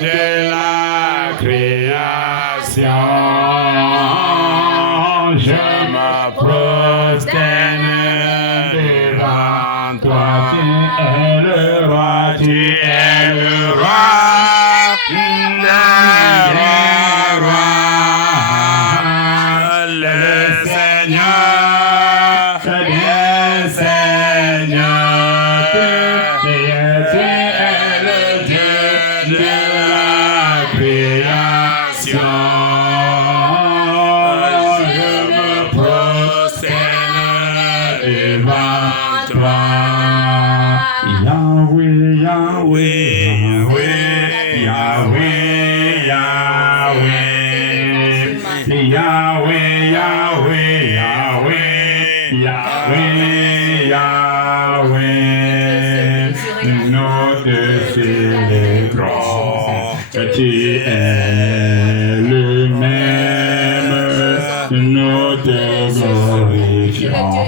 de la création, je me prosterne devant toi. Tu es le roi, tu es le roi. Tu es le même, nous te glorifions.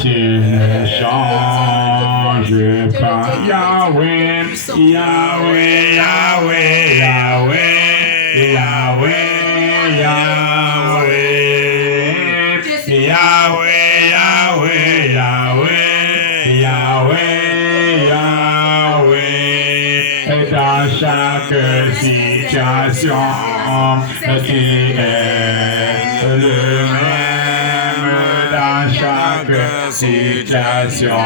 Tu ne changes pas. Yahweh, Yahweh, Yahweh, Yahweh, Yahweh, Yahweh, Yahweh, Yahweh, Yahweh, Yahweh, Yahweh. Dans chaque situation, tu es le même. Dans chaque situation,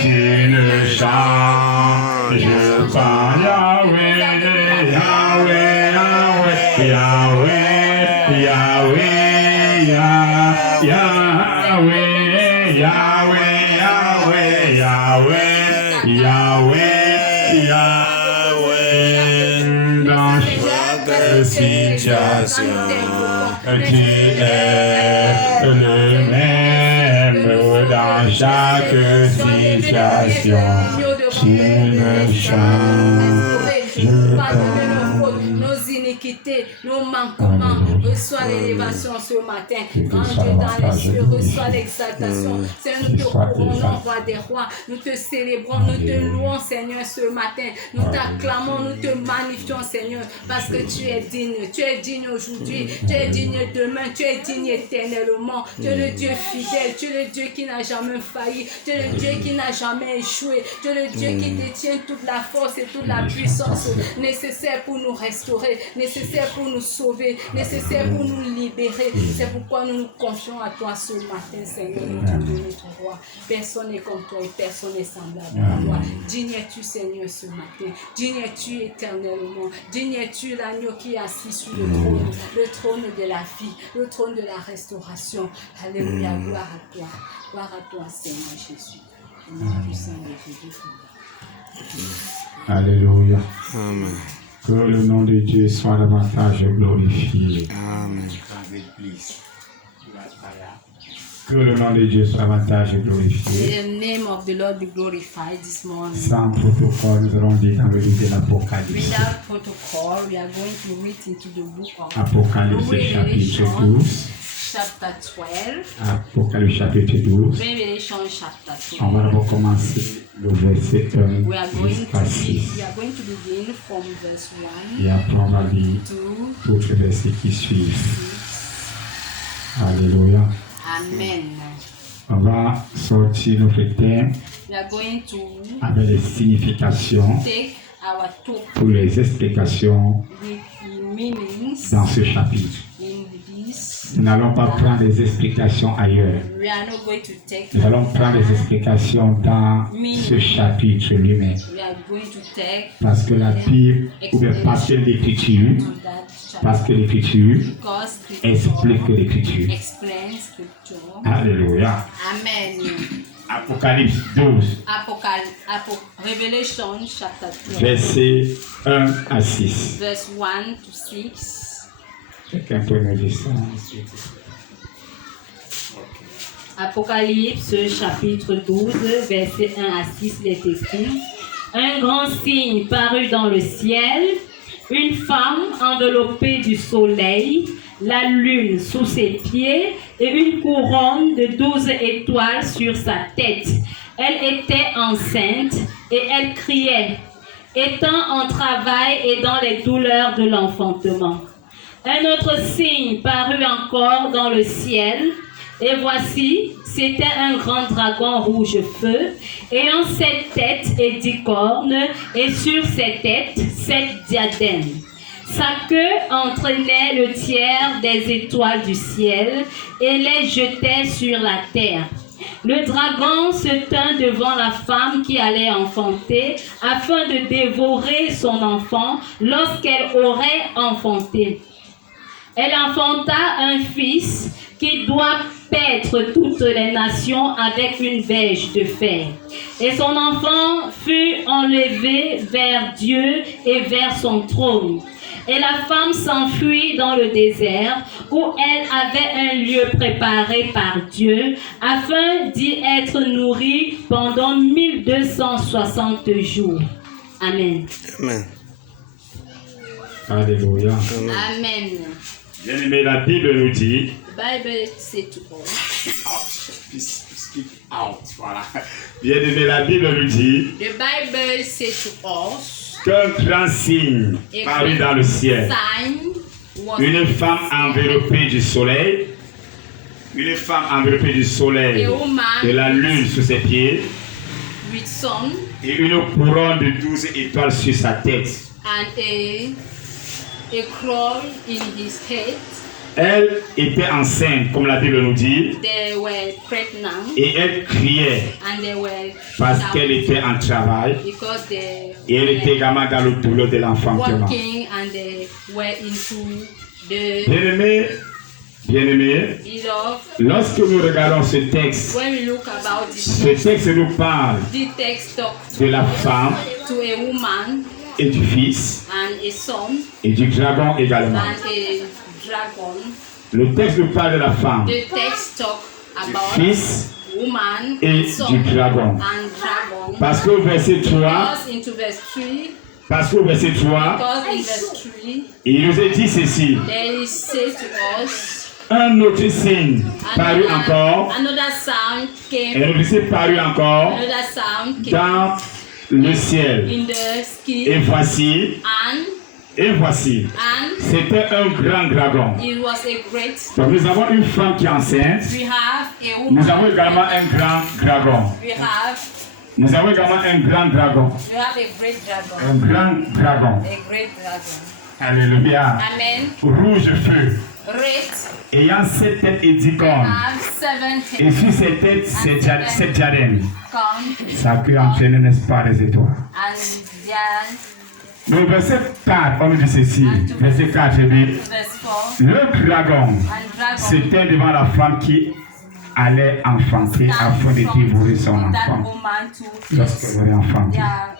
tu ne changes pas. Yahweh, Yahweh, Yahweh, Yahweh, Yahweh, Yahweh, Yahweh, Yahweh, Yahweh, Yahweh. Dans chaque situation, tu es le même. Dans chaque situation, tu ne changes pas. Nos iniquités, nos manquements, reçois l'élévation ce matin. Quand Dieu dans les cieux, reçois l'exaltation. Seigneur, nous te couronnons, roi des rois. Nous te célébrons, nous te louons, Seigneur, ce matin. Nous t'acclamons, nous te magnifions, Seigneur, parce que tu es digne. Tu es digne aujourd'hui, tu es digne demain, tu es digne éternellement. Tu es le Dieu fidèle, tu es le Dieu qui n'a jamais failli, tu es le Dieu qui n'a jamais échoué, tu es le Dieu qui détient toute la force et toute la puissance nécessaire pour nous restaurer, nécessaire pour nous sauver, nécessaire pour nous libérer. C'est pourquoi nous nous confions à toi ce matin, Seigneur, Dieu de notre roi. Personne n'est comme toi et personne n'est semblable à toi. Digne es-tu, Seigneur, ce matin. Digne es-tu éternellement. Digne es-tu l'agneau qui est assis sur le trône de la vie, le trône de la restauration. Alléluia, gloire à toi. Gloire à toi, Seigneur Jésus. Au nom puissant de Jésus. Alléluia. Amen. Que le nom de Dieu soit davantage glorifié. Amen. Que le nom de Dieu soit davantage glorifié. May the name of the Lord be glorified this morning. Sans protocole, nous allons lire dans le livre de l'Apocalypse. Without protocol, we are going to read into the book of Apocalypse chapitre 12. Chapter 12. Apocalypse chapitre 12. Revelation chapter 12. On va d'abord commencer le verset 1 We are going jusqu'à 6. to begin from verse 1 Et après on va lire to tous les versets qui suivent. Alléluia. Amen. On va sortir notre thème We are going to avec les significations take our topic pour les explications with the meanings dans ce chapitre. in this. Nous n'allons pas prendre les explications ailleurs. We are not going to take Nous allons prendre les explications dans ce chapitre lui-même. we are going to take Parce que la Bible, ou bien parce que l'Écriture, to that chapter parce que l'Écriture because scripture explique l'Écriture. explains scripture. Alléluia. Amen. Apocalypse 12, Revelation chapter 12 versets 1 à 6. verse 1 to 6. Quelqu'un peut me dire ça? Apocalypse chapitre 12, verset 1 à 6, il est écrit: un grand signe parut dans le ciel, une femme enveloppée du soleil, la lune sous ses pieds et une couronne de 12 étoiles sur sa tête. Elle était enceinte et elle criait: étant en travail et dans les douleurs de l'enfantement. Un autre signe parut encore dans le ciel, et voici, c'était un grand dragon rouge feu, ayant 7 têtes et 10 cornes, et sur ses têtes 7 diadèmes. Sa queue entraînait le tiers des étoiles du ciel et les jetait sur la terre. Le dragon se tint devant la femme qui allait enfanter afin de dévorer son enfant lorsqu'elle aurait enfanté. Elle enfanta un fils qui doit paître toutes les nations avec une verge de fer. Et son enfant fut enlevé vers Dieu et vers son trône. Et la femme s'enfuit dans le désert où elle avait un lieu préparé par Dieu afin d'y être nourrie pendant 1260 jours. Amen. Amen. Alléluia. Amen. Bien-aimé, la Bible nous dit. The Bible says to us. Voilà. Bien-aimé, la Bible nous dit. The Bible says to us. Qu'un grand signe parut dans le ciel. Une femme enveloppée du soleil. Une femme enveloppée du soleil et la lune sous ses pieds. Et une couronne de 12 étoiles sur sa tête. And a crown in his head. Elle était enceinte, comme la Bible nous dit. They were pregnant. Et elle criait And they were parce qu'elle était en travail. Because they Et elle était également dans le douleur de l'enfantement. working and they were into the Bien-aimé, lorsque nous regardons ce texte, when we look about ce texte nous parle the text talks de la femme to a woman et du fils and a son et du dragon également. and a dragon. Le texte nous parle de la femme, The text talk du about fils woman, et son du dragon. and dragon. Parce qu'au verset 3, Because into verse 3, parce qu'au verset 3, because in verse 3, il nous est dit ceci. they say to us, Un autre signe parut encore, another sound et came, le verset parut encore another sound came dans le ciel. in the sky, Et voici, c'était un grand dragon. it was a great. Donc nous avons une femme qui est enceinte. We have a Nous woman. avons également un grand dragon. We have Nous avons également un grand dragon. a great dragon. Un grand dragon. A great dragon. Alléluia. Amen. Rouge feu. Red. Ayant 7 têtes et 10 cornes. Have 7 Et sur ces têtes, 7 diadèmes. corn Ça peut entraîner, n'est-ce pas, les étoiles. and their Le verset 4, on nous dit ceci. Verset 4, il dit, verse 4 le dragon, and dragon. c'était devant la femme qui allait enfanter afin de dévorer son that enfant woman to lorsqu'elle aurait enfanté. their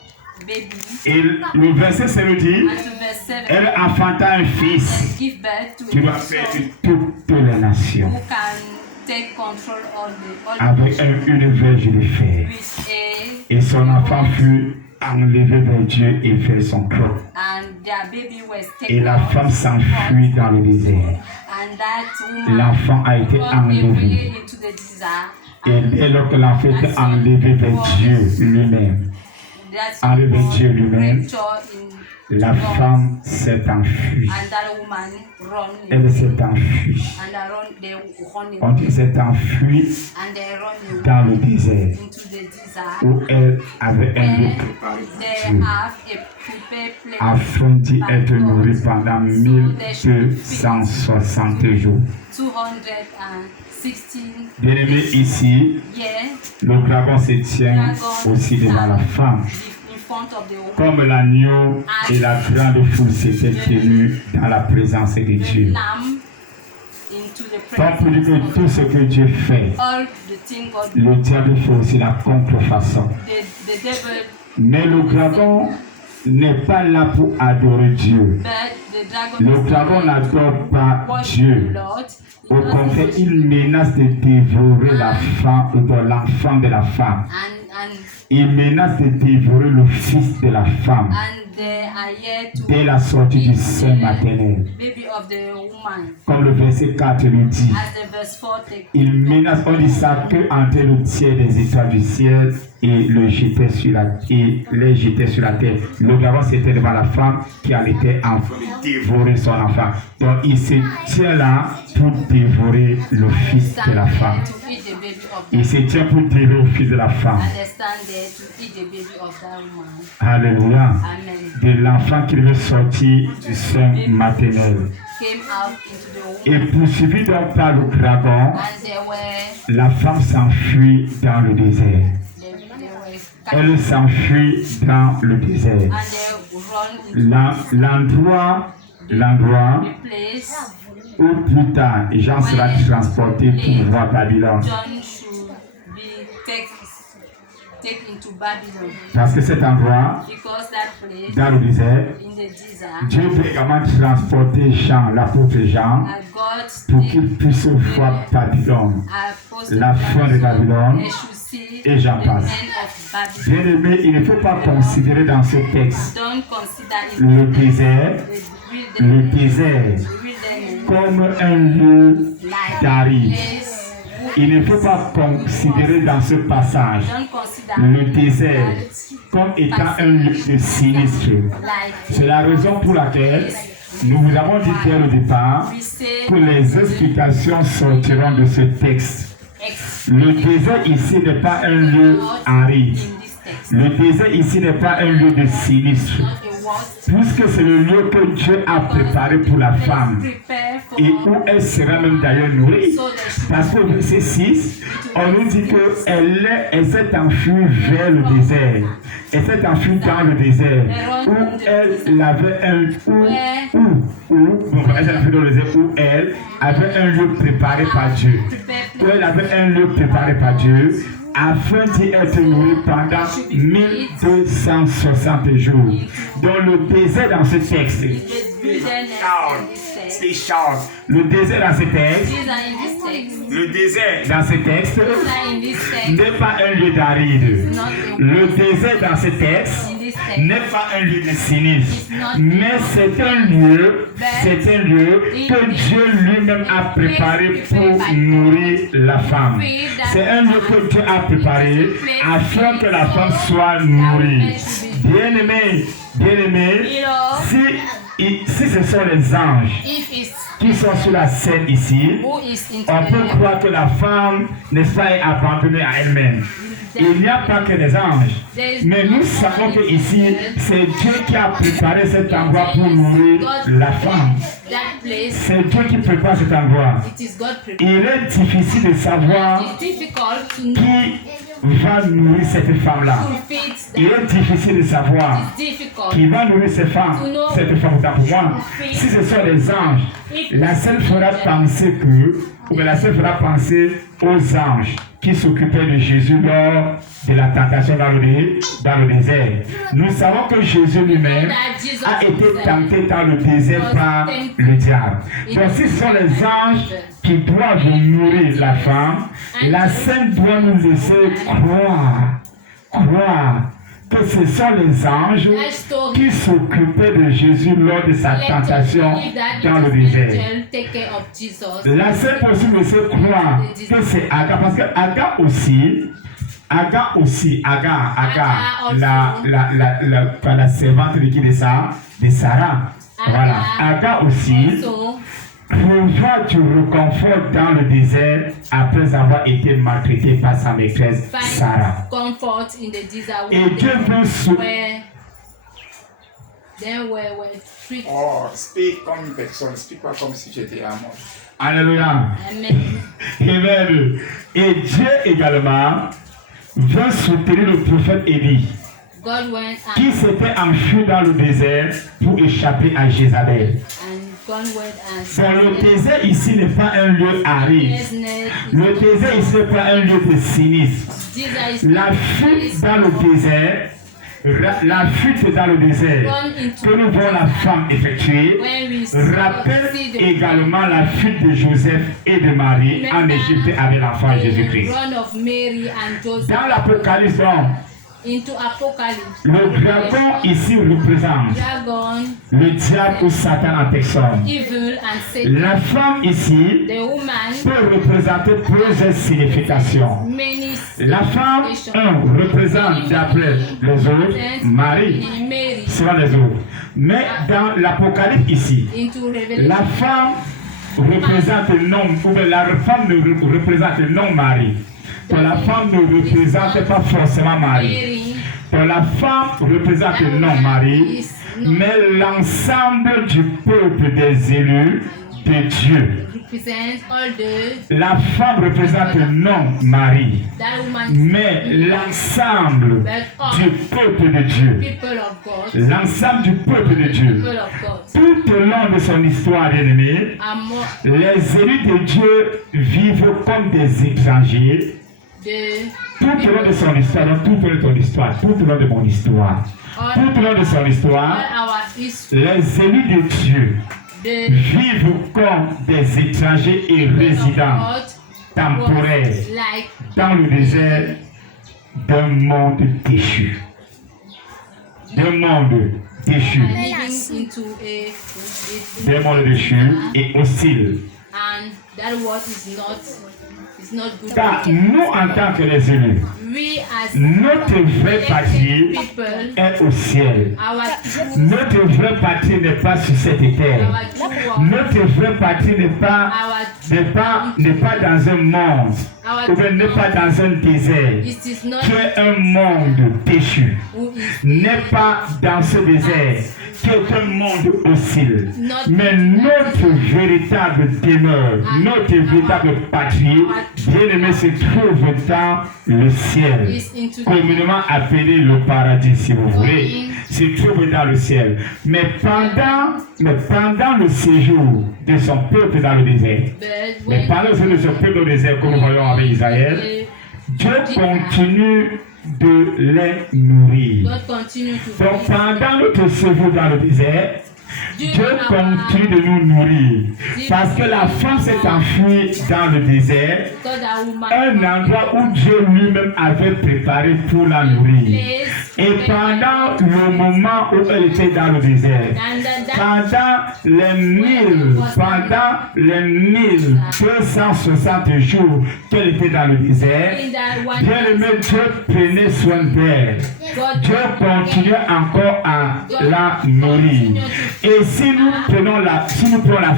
baby. Et le verset 7 nous dit, And to verse 7, elle enfanta un fils give birth to qui doit a faire son toutes les nations who can take control of the all avec une verge de fer. with a Et son enfant fut enlevé vers Dieu et vers son trône. and their baby was Et taken la out femme s'enfuit dans le désert. and that woman L'enfant a été got enlevé. away into the desert Et dès lors que l'enfant était enlevé vers Dieu lui-même, that enlevé was Dieu lui-même, raptured in la femme s'est enfuie. and that woman run Elle s'est enfuie. and they run On dit s'est enfuie and they run dans le désert into the desert où elle avait un lieu and préparé they par Dieu have a prepared place afin d'y être nourrie pendant 1260 jours. 216 Bien-aimé, ici, years le dragon se tient aussi devant la femme. in front of the woman. Comme l'agneau et la grande foule s'étaient tenus dans la présence de Dieu. Lamb into the Donc pour dire presence que tout ce que Dieu fait, all the thing God le diable fait aussi la contrefaçon. the devil Mais le dragon n'est pas là pour adorer Dieu. but the dragon Le dragon n'adore pas worship Dieu. the Lord. Au contraire, il menace de dévorer la femme, l'enfant de la femme. And Il menace de dévorer le fils de la femme they are here to dès la sortie du sein maternel. baby of Comme le verset 4 nous dit. Il menace, on dit ça, qu'un tel obtiennent des étoiles du ciel et les jetait sur la terre. Le dragon c'était devant la femme qui allait dévorer son enfant. Donc il se tient là pour dévorer le fils de la femme. Il se tient pour dévorer le fils de la femme. Alléluia. De l'enfant qui devait sortir du sein maternel. Et poursuivi donc par le dragon, la femme s'enfuit dans le désert. Elle s'enfuit dans le désert. L'endroit où plus tard Jean sera transporté pour voir Babylone. Parce que cet endroit, dans le désert, Dieu peut également transporter Jean, l'apôtre Jean, pour qu'il puisse voir Babylone, la fin de Babylone, et j'en passe. Bien aimé, il ne faut pas considérer dans ce texte le désert comme un lieu d'arrivée. Il ne faut pas considérer dans ce passage le désert comme étant un lieu de sinistre. C'est la raison pour laquelle nous vous avons dit dès le départ que les explications sortiront de ce texte. Le désert ici n'est pas un lieu aride. Le désert ici n'est pas un lieu de sinistre. Puisque c'est le lieu que Dieu a préparé pour la femme et où elle sera même d'ailleurs nourrie. Parce que verset 6, on nous dit qu'elle s'est enfuie vers le désert. Elle s'est enfuie dans le désert où elle avait un lieu préparé par Dieu. Où elle avait un lieu préparé par Dieu afin d'y être nourrie pendant 1260 jours. Dans le désert dans ce texte, le désert dans ce texte, n'est pas un lieu d'aride. Le désert dans ce texte n'est pas un lieu de sinistre, mais c'est un lieu que Dieu lui-même a préparé pour nourrir la femme. C'est un lieu que Dieu a préparé afin que la femme soit nourrie. Bien-aimé, si ce sont les anges qui sont sur la scène ici, on peut croire que la femme, n'est-ce pas, est abandonnée à elle-même. Il n'y a pas que les anges. Mais nous savons que ici, c'est Dieu qui a préparé cet endroit pour nourrir la femme. C'est Dieu qui prépare cet endroit. Il est difficile de savoir qui va nourrir cette femme-là. Il est difficile de savoir qui va nourrir cette femme autant pour moi. Si ce sont les anges, la seule fera penser aux anges qui s'occupaient de Jésus lors de la tentation dans le désert. Nous savons que Jésus lui-même a été tenté dans le désert par le diable. Donc si ce sont les anges qui doivent nourrir la femme, la Sainte doit nous laisser croire que ce sont les anges qui s'occupaient de Jésus lors de sa tentation dans le désert. La seule personne me fait croire que c'est Agar, parce que Agar aussi, la servante de Sarah. Voilà, Agar aussi trouva du réconfort dans le désert après avoir été maltraitée par sa maîtresse Sarah. Et Dieu veut speak comme une personne, speak pas comme si j'étais à moi. Alléluia. Amen. Et Dieu également veut soutenir le prophète Élie, qui s'était enfui dans le désert pour échapper à Jézabel. Donc le désert ici n'est pas un lieu aride. Le désert ici n'est pas un lieu de sinistre. La fuite dans le désert que nous voyons la femme effectuer rappelle également la fuite de Joseph et de Marie en Égypte avec l'enfant Jésus-Christ. Dans l'Apocalypse, into Apocalypse. Le dragon ici représente Dragon, le diable ou Satan en personne. evil and Satan. La femme ici The woman, peut représenter plusieurs significations. many La femme, représente d'après les autres Marie, Mary, selon les autres. Mais dans l'Apocalypse ici, into Revelation. la femme représente le nom, ou bien la femme ne représente le nom Marie. Pour la femme ne représente pas forcément Marie. Mary, Pour la femme représente le nom Marie, mais l'ensemble du peuple des élus de Dieu. represents all the La femme représente le nom Marie, that woman, mais l'ensemble du peuple de Dieu. people of God, L'ensemble du peuple de Dieu. people of God. Tout au long de son histoire, bien-aimée, Are more les élus de Dieu vivent comme des étrangers. the Tout au long de son histoire, donc tout au long de ton histoire, tout au long de mon histoire, tout au long de son histoire, all our history, les élus de Dieu the vivent comme des étrangers et résidents God temporaires was like dans le désert d'un monde déchu. D'un monde déchu. living into D'un monde déchu et hostile. and that word is not good. Car nous, en tant que les élus, We as notre vraie patrie people, est au ciel. our true, Notre vraie patrie n'est pas sur cette terre. our true word, Notre vraie patrie n'est pas dans un monde, ou bien n'est pas dans un désert, it is not qui est un monde déchu. who is N'est pas dans ce désert, qui est un monde hostile. Mais notre véritable demeure, notre véritable patrie, bien-aimé, se trouve dans le ciel, is into communément appelé le paradis, si vous voulez, se trouve dans le ciel. Mais pendant le séjour de son peuple dans le désert, but mais when pendant le séjour de son peuple dans le désert, comme nous voyons avec Israël, Dieu continue de les nourrir. God continue to Donc pendant notre séjour dans le désert, Dieu continue de nous nourrir. Parce que la femme s'est enfuie dans le désert, God a woman un endroit où Dieu lui-même avait préparé pour la nourrir. place Et pendant le moment où elle était dans le désert, and that pendant les 1260 jours qu'elle était dans le désert, in that one bien aimé, Dieu prenait soin d'elle. God Dieu continue encore à la nourrir. Et si nous prenons la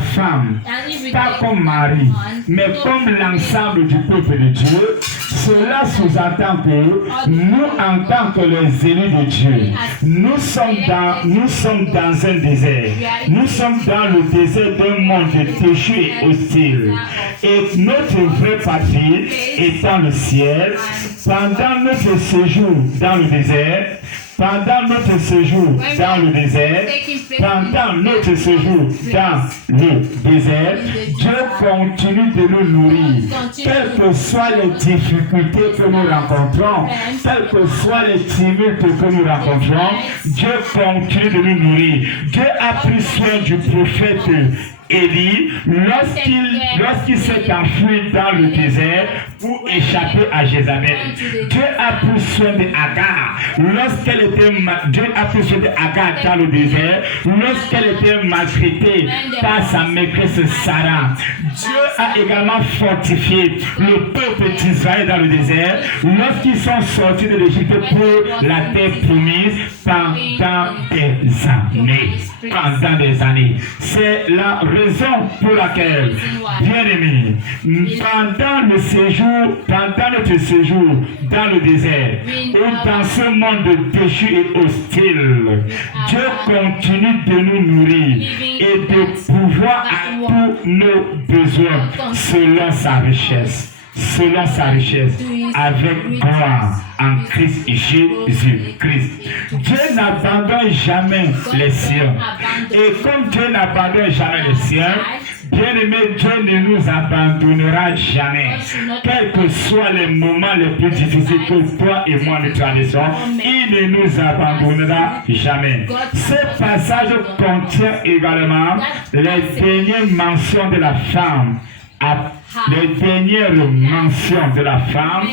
femme, and if we pas take comme Marie, mais comme l'ensemble du peuple de Dieu, cela sous-entend que nous, en tant que les élus de Dieu, nous sommes dans un désert. Nous sommes dans le désert d'un monde déchu et hostile. Et notre vraie patrie est dans le ciel. Pendant notre séjour dans le désert, pendant notre séjour dans le désert, Dieu continue de nous nourrir. Quelles que soient les difficultés que nous rencontrons, quels que soient les tumultes que nous rencontrons, Dieu continue de nous nourrir. Dieu a pris soin du prophète Élie lorsqu'il s'est enfui dans le désert pour échapper à Jézabel. Dieu a pris soin d'Agar Dieu a pris soin d'Agar dans le désert lorsqu'elle était maltraitée par sa maîtresse Sarah. Dieu a également fortifié le peuple d'Israël dans le désert lorsqu'ils sont sortis de l'Égypte pour la terre promise pendant des années. C'est la raison pour laquelle, bien aimé, pendant notre séjour dans le désert ou dans ce monde déchu et hostile, Dieu continue de nous nourrir et de pouvoir à tous nos besoins selon sa richesse. Avec gloire en Christ Jésus-Christ. Dieu n'abandonne jamais les siens. Et comme Dieu n'abandonne jamais les siens, bien aimé, Dieu ne nous abandonnera jamais. Quels que soient les moments les plus difficiles que toi et moi nous traversons, il ne nous abandonnera jamais. Ce passage contient également les dernières mentions de la femme les dernières mentions de la femme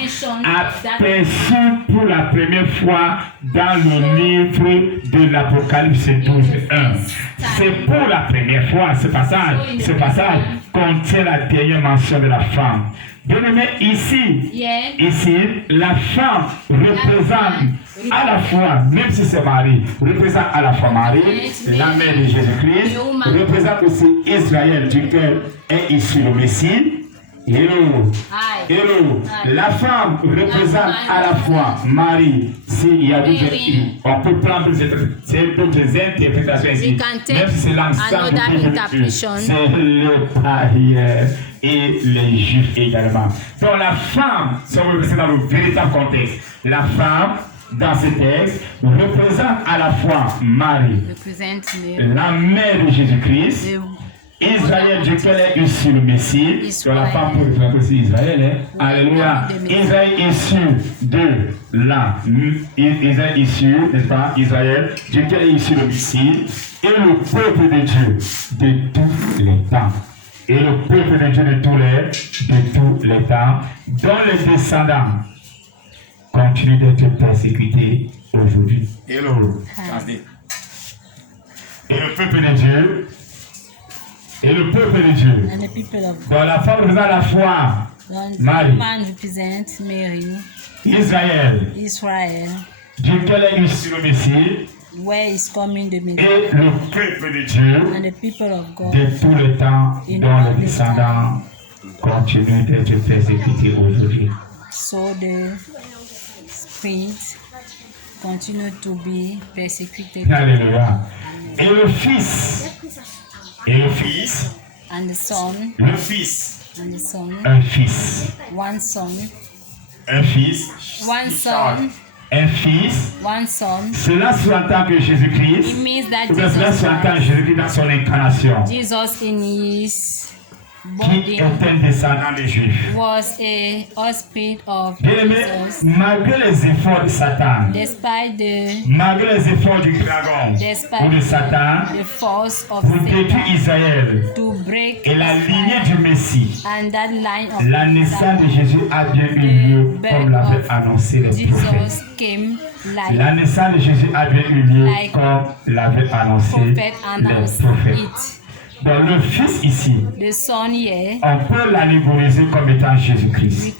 aperçues pour la première fois dans le livre de l'Apocalypse 12:1. C'est pour la première fois ce passage contient la dernière mention de la femme. Bien-aimé, ici, la femme représente à la fois, même si c'est Marie, représente à la fois Marie, la mère de Jésus-Christ, représente aussi Israël, duquel est issu le Messie. Hello. La femme représente à la fois Marie. S'il y a on peut prendre d'autres interprétations ici. Même si c'est l'ensemble c'est le païen et les juifs également. Donc la femme, si on veut dans le véritable contexte, la femme, dans ce texte, représente à la fois Marie, la mère de Jésus-Christ, Israël, duquel est issu le Messie. Sur la femme pour représenter aussi Israël. Alléluia. Israël issu de là. Israël issu, n'est-ce pas? Israël, duquel est issu le Messie. Et le peuple de Dieu de tous les temps. Et le peuple de Dieu de tous les temps, dont les descendants continuent d'être persécutés aujourd'hui. Et le peuple de Dieu. Et le peuple de Dieu. Donc la femme représente à la fois Marie, Israël, duquel est issu le Messie, et le peuple de Dieu de tous les temps, dont les descendants continuent d'être persécutés aujourd'hui. So the spirit continue to be persecuted. Alléluia. Et le Fils. Et le Fils. And the Son. Le Fils. And the Son. Un Fils. One Son. Un Fils. One Son. Un Fils. One Son. Cela sous-entend que Jésus-Christ. It means that cela sous-entend Jésus-Christ dans son incarnation. Jesus in his qui est un descendant des Juifs. Was a offspring of Jesus. Malgré les efforts de Satan, malgré les efforts du dragon ou de Satan pour détruire Israël et la lignée du Messie, la naissance de Jésus a bien eu lieu comme l'avaient annoncé les prophètes. La naissance de Jésus a bien eu lieu comme l'avaient annoncé les prophètes. Dans le Fils ici, on peut l'allégoriser comme étant Jésus-Christ.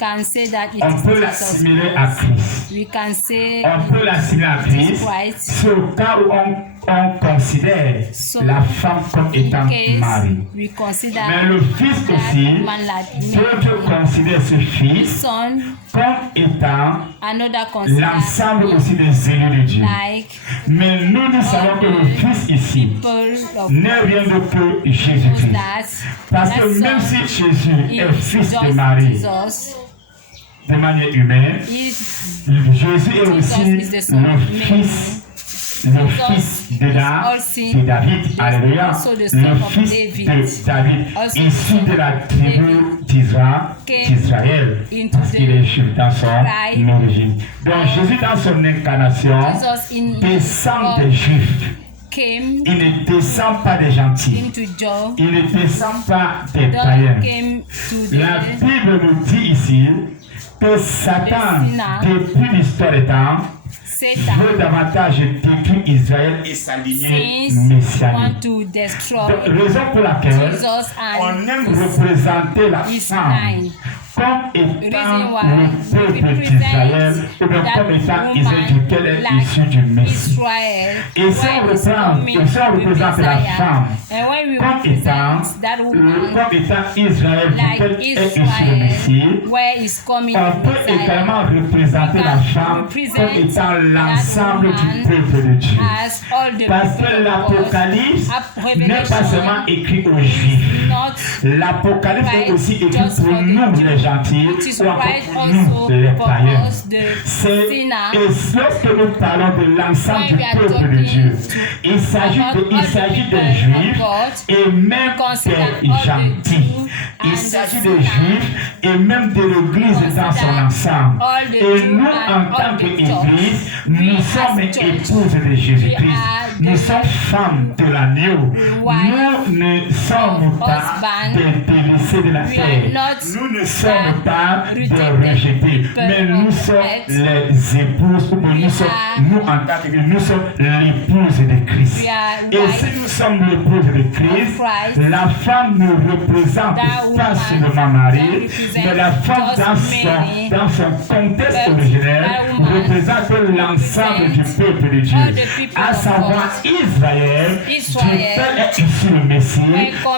On peut l'assimiler à Christ. On peut l'assimiler à Christ. C'est au cas où on considère la femme comme étant Marie. Mais le Fils aussi, d'autres considèrent ce Fils comme étant l'ensemble aussi des élus de Dieu. Mais nous savons que le Fils ici n'est rien d'autre que Jésus-Christ. Parce que même si Jésus est fils de Marie de manière humaine, Jésus est aussi le fils de David, alléluia, le fils de David, issu de la tribu d'Israël, parce qu'il est juif dans son origine. Donc Jésus dans son incarnation descend des Juifs. Il ne descend pas des gentils. Il ne descend pas des païens. La Bible nous dit ici que Satan, depuis l'histoire des temps, veut davantage détruire Israël et sa lignée messianique. Raison pour laquelle on aime représenter la femme comme étant le peuple d'Israël ou bien comme étant Israël duquel est issu du Messie. Et si on représente la femme comme étant Israël duquel est issu du Messie, on peut également représenter la femme comme étant l'ensemble du peuple de Dieu. Parce que l'Apocalypse n'est pas seulement écrit aux Juifs. L'Apocalypse est aussi écrit pour nous les gentils ou encore pour nous les païens. Et lorsque nous parlons de l'ensemble du peuple de Dieu, il s'agit des Juifs et même des gentils. Il s'agit des Juifs et même de l'Église dans son ensemble. Et nous, en tant qu'Église, nous sommes épouses de Jésus-Christ. Nous sommes femmes de l'agneau. Nous ne sommes pas des délaissés de la terre. Nous ne sommes pas des rejetés, mais nous sommes les épouses, nous en tant que nous sommes l'épouse de Christ. Et si nous sommes l'épouse de Christ, la femme ne représente pas seulement Marie, mais la femme dans son contexte originel représente l'ensemble du peuple de Dieu, à savoir Israël, duquel est issu le Messie,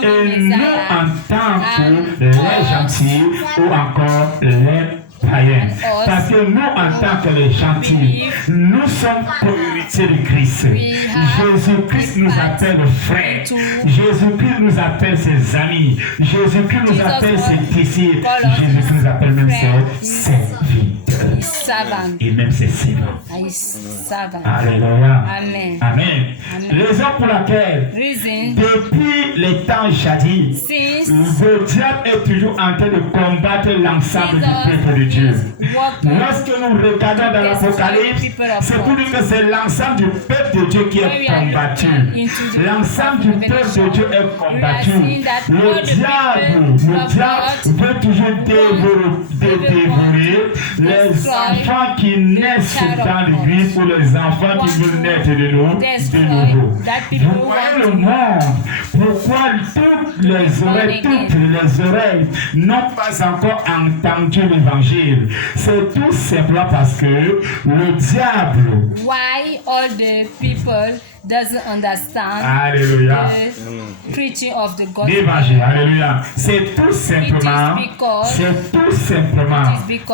et nous en tant que les gentils ou encore les païens. Parce que nous, en tant que les gentils, nous sommes co-héritiers de Christ. Jésus-Christ nous appelle frères. Jésus-Christ nous appelle ses amis. Jésus-Christ nous appelle ses disciples. Jésus-Christ nous appelle même ses serviteurs. Et même ses servants. Alléluia. Amen. Amen. Raison pour laquelle, depuis les temps jadis, le diable est toujours en train de combattre l'ensemble du peuple de Dieu. Lorsque nous regardons dans l'Apocalypse, c'est pour dire que c'est l'ensemble du peuple de Dieu qui est combattu. L'ensemble du peuple de Dieu est combattu. Le diable veut toujours dévorer les enfants qui naissent dans l'église ou les enfants qui veulent naître de nouveau. Vous voyez le monde, pourquoi toutes les oreilles n'ont pas encore entendu l'évangile? C'est tout simplement parce que le diable. Why all the people doesn't understand Alléluia. The preaching of the gospel? L'évangile, alléluia. C'est tout simplement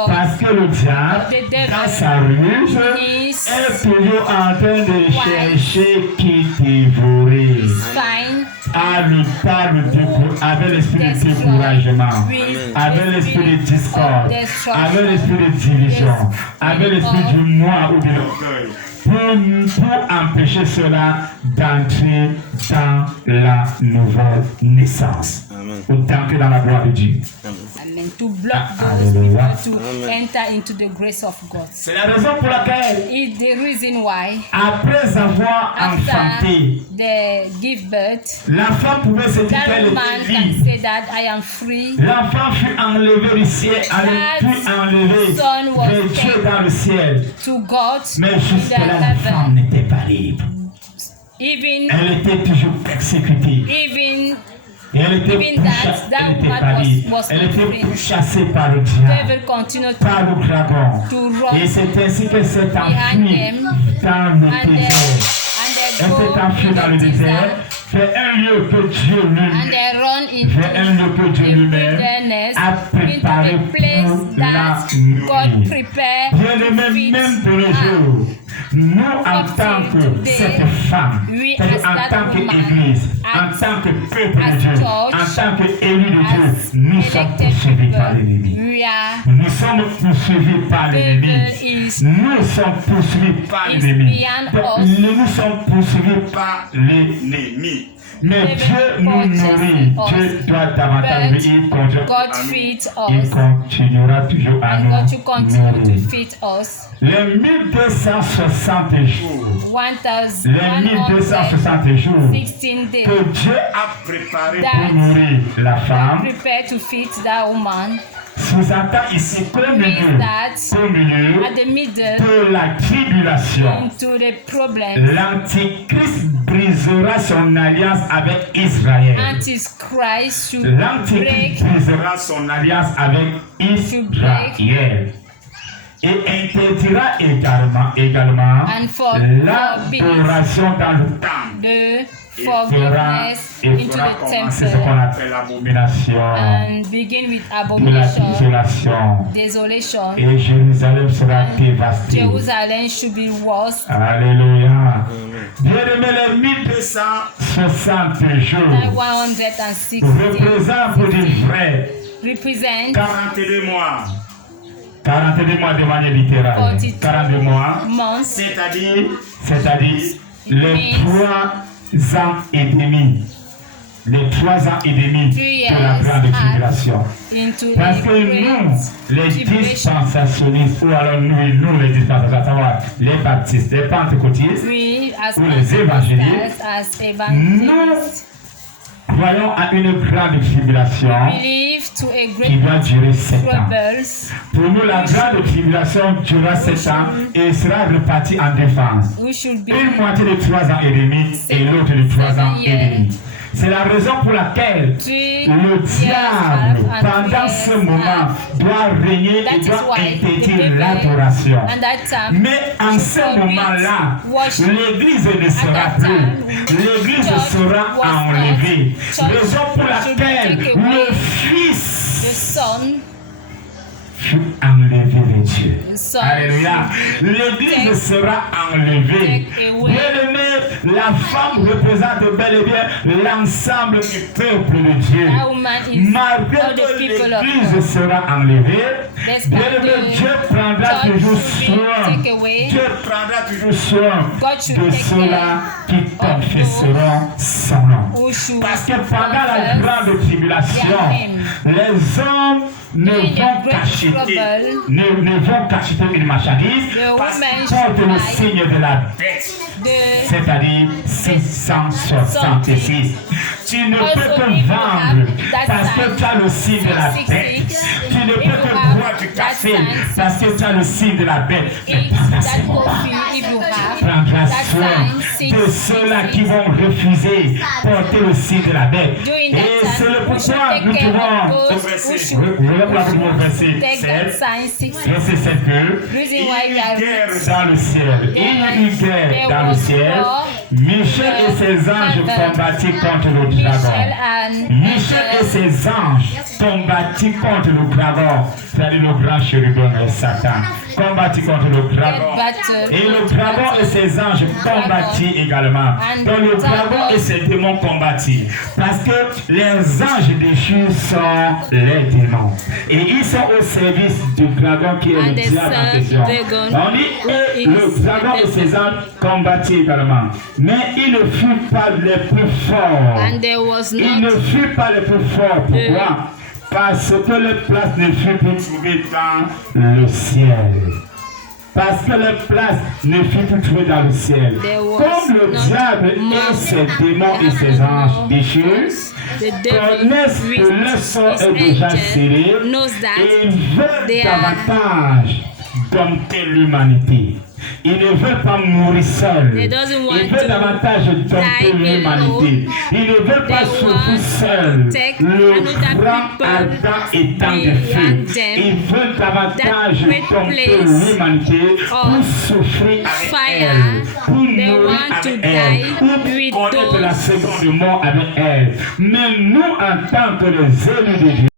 parce que le diable, dans sa ruse, est toujours en train de chercher qui dévorer. Avec l'esprit de découragement, avec l'esprit de discorde, avec l'esprit de division, avec l'esprit du moi ou de l'orgueil, pour empêcher cela d'entrer dans la nouvelle naissance. Ou d'entrer dans la gloire de Dieu. Amen. To block those people to enter into the grace of God. C'est la raison pour laquelle, is the reason why, après avoir enfanté, they give birth, la femme pouvait se dire qu'elle était libre. Say that I am free. L'enfant fut enlevé du ciel, elle fut enlevée de Dieu dans le ciel. To God, mais jusque-là, la femme n'était pas libre. Elle était toujours persécutée. Elle était pourchassée par le diable, par le dragon. Et c'est ainsi que s'est enfuie dans le désert. Elle s'est enfuie dans le désert, vers un lieu que Dieu lui-même a préparé pour la nuit. Bien-aimé, même de nos jours, nous en tant que cette femme, en tant qu'Église, en tant que peuple de Dieu, en tant qu'élus de Dieu, nous sommes poursuivis par l'ennemi. Nous sommes poursuivis par l'ennemi. Nous sommes poursuivis par l'ennemi. Nous sommes poursuivis par l'ennemi. Mais Dieu nous nourrit. Dieu doit davantage nous il continuera toujours à nous nourrir. Les 1260 jours, que Dieu a préparé pour nourrir la femme, sous-entend ici qu'au milieu de la tribulation, l'Antichrist brisera son alliance avec Israël. L'Antichrist brisera son alliance avec Israël. Et interdira également l'adoration dans le temple. Et fera commencer ce qu'on appelle l'abomination de la désolation. Et Jérusalem sera dévastée. Alléluia. Bien-aimé, les 1260 jours représentent du vrai 42 mois. 42 mois de manière littérale. 42 mois, c'est-à-dire les 3 ans et demi. Les 3 ans et demi de la grande tribulation. Parce que nous, les dispensationnistes, ou alors nous les dispensationnistes, à savoir les baptistes, les pentecôtistes, ou les évangélistes, nous croyons à une grande tribulation believe to a qui great doit durer 7 ans. troubles. Pour nous, la grande tribulation durera 7 ans et sera repartie en défense. We should be Une moitié de 3 ans et demi et l'autre de 3 ans et demi. C'est la raison pour laquelle le diable, pendant ce moment, doit régner et doit interdire l'adoration. Mais en ce moment-là, l'Église ne sera plus. L'Église sera enlevée. Raison pour laquelle le Fils fut enlevé de Dieu. Alléluia. L'Église sera enlevée. Bien-aimé, la femme représente bel et bien l'ensemble du peuple de Dieu. Malgré que l'Église sera enlevée, bien-aimé, Dieu prendra toujours soin. Dieu prendra toujours soin de ceux-là qui confesseront son nom. Parce que pendant la grande tribulation, les hommes ne vont qu'acheter une marchandise parce qu'ils portent le signe de la bête, c'est-à-dire 666. Tu ne peux que vendre parce que tu as le signe de la bête. Tu ne peux que boire du café parce que tu as le signe de la bête. Mais pendant ce moment, prendra soin de ceux-là qui vont refuser porter le signe de la bête. Et c'est le pourquoi nous devons verset 7 que il y a eu guerre dans le ciel. Il y a eu guerre dans le ciel. Michel et ses anges combattirent contre le dragon. Michel et ses anges combattirent contre le dragon, c'est-à-dire le grand chérubin et Satan. Combattit contre le dragon. Et le dragon et ses anges combattirent également. Donc le dragon et ses démons combattirent. Parce que les anges déchus sont les démons. Et ils sont au service du dragon qui est le diable en question. On dit, et le dragon et ses anges combattirent également. Mais ils ne furent pas les plus forts. Ils ne furent pas les plus forts. Pourquoi? Parce que les places ne furent plus trouvées dans le ciel. Parce que les places ne furent plus trouvées dans le ciel. Comme le diable et ses démons et ses anges déchus connaissent que le sort est déjà scellé et ils veulent davantage dompter l'humanité. Ils ne veulent pas mourir seuls. Ils veulent davantage dompter l'humanité. Ils ne veulent pas souffrir seuls. Le grand ardent étant de feu. Ils veulent davantage dompter l'humanité pour souffrir avec elle, pour mourir avec elle, pour connaître la seconde mort avec elle. Mais nous, en tant que les élus de Dieu,